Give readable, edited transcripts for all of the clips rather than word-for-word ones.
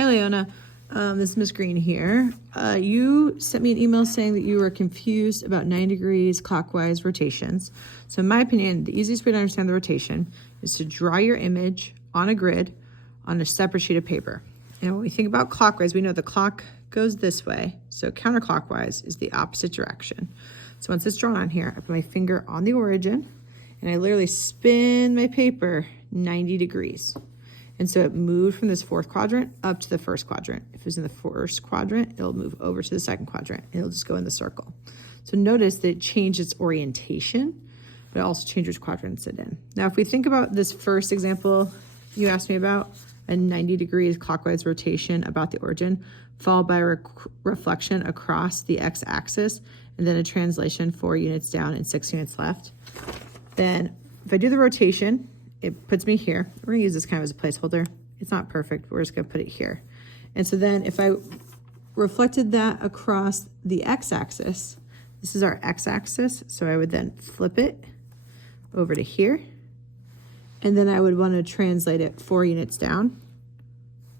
Hi, Leona. This is Miss Green here. You sent me an email saying that you were confused about 90 degrees clockwise rotations. So in my opinion, the easiest way to understand the rotation is to draw your image on a grid on a separate sheet of paper. And when we think about clockwise, we know the clock goes this way. So counterclockwise is the opposite direction. So once it's drawn on here, I put my finger on the origin and I literally spin my paper 90 degrees. And so it moved from this fourth quadrant up to the first quadrant. If it was in the first quadrant, it'll move over to the second quadrant. And it'll just go in the circle. So notice that it changed its orientation, but it also changed which quadrant it's in. Now, if we think about this first example you asked me about, a 90 degrees clockwise rotation about the origin, followed by a reflection across the x-axis, and then a translation 4 units down and 6 units left. Then if I do the rotation, it puts me here. We're gonna use this kind of as a placeholder. It's not perfect, but we're just gonna put it here. And so then if I reflected that across the x-axis, this is our x-axis, so I would then flip it over to here. And then I would wanna translate it 4 units down,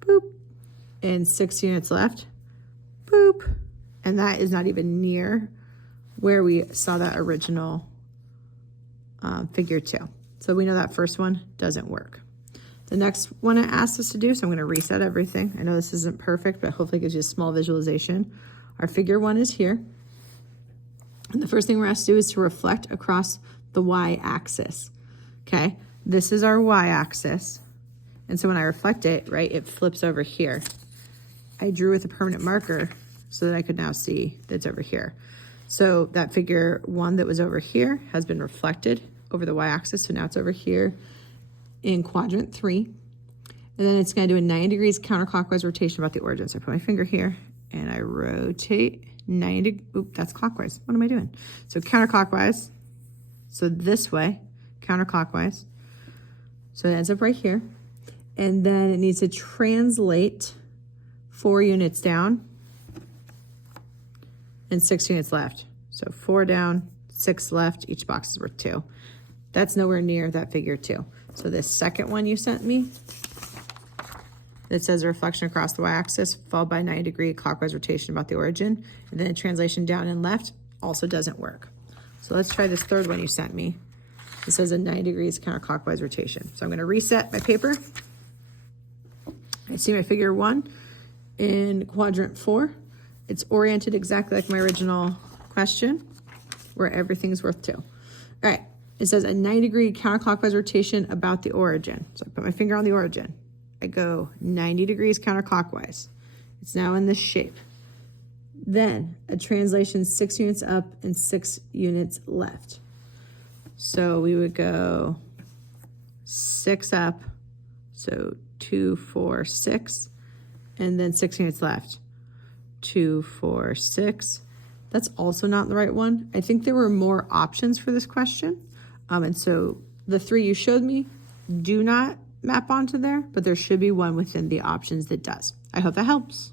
boop, and 6 units left, boop. And that is not even near where we saw that original figure 2. So we know that first one doesn't work. The next one it asks us to do, so I'm gonna reset everything. I know this isn't perfect, but hopefully it gives you a small visualization. Our figure 1 is here. And the first thing we're asked to do is to reflect across the y-axis, okay? This is our y-axis. And so when I reflect it, right, it flips over here. I drew with a permanent marker so that I could now see that it's over here. So that figure 1 that was over here has been reflected over the y-axis, so now it's over here in quadrant 3. And then it's gonna do a 90 degrees counterclockwise rotation about the origin. So I put my finger here and I rotate 90, oop, that's clockwise. What am I doing? So counterclockwise, so this way, counterclockwise. So it ends up right here. And then it needs to translate 4 units down and 6 units left. So 4 down, 6 left, each box is worth 2. That's nowhere near that figure 2. So this second one you sent me, that says a reflection across the y-axis, followed by 90 degree clockwise rotation about the origin, and then a translation down and left, also doesn't work. So let's try this third one you sent me. It says a 90 degrees counterclockwise rotation. So I'm gonna reset my paper. I see my figure 1 in quadrant 4. It's oriented exactly like my original question, where everything's worth 2. All right, it says a 90 degree counterclockwise rotation about the origin. So I put my finger on the origin. I go 90 degrees counterclockwise. It's now in this shape. Then a translation 6 units up and 6 units left. So we would go 6 up, so 2, 4, 6, and then 6 units left. 2, 4, 6. That's also not the right one. I think there were more options for this question. And so the 3 you showed me do not map onto there, but there should be one within the options that does. I hope that helps.